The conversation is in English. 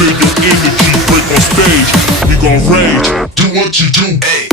feel your energy break on stage. We gon' rage, do what you do.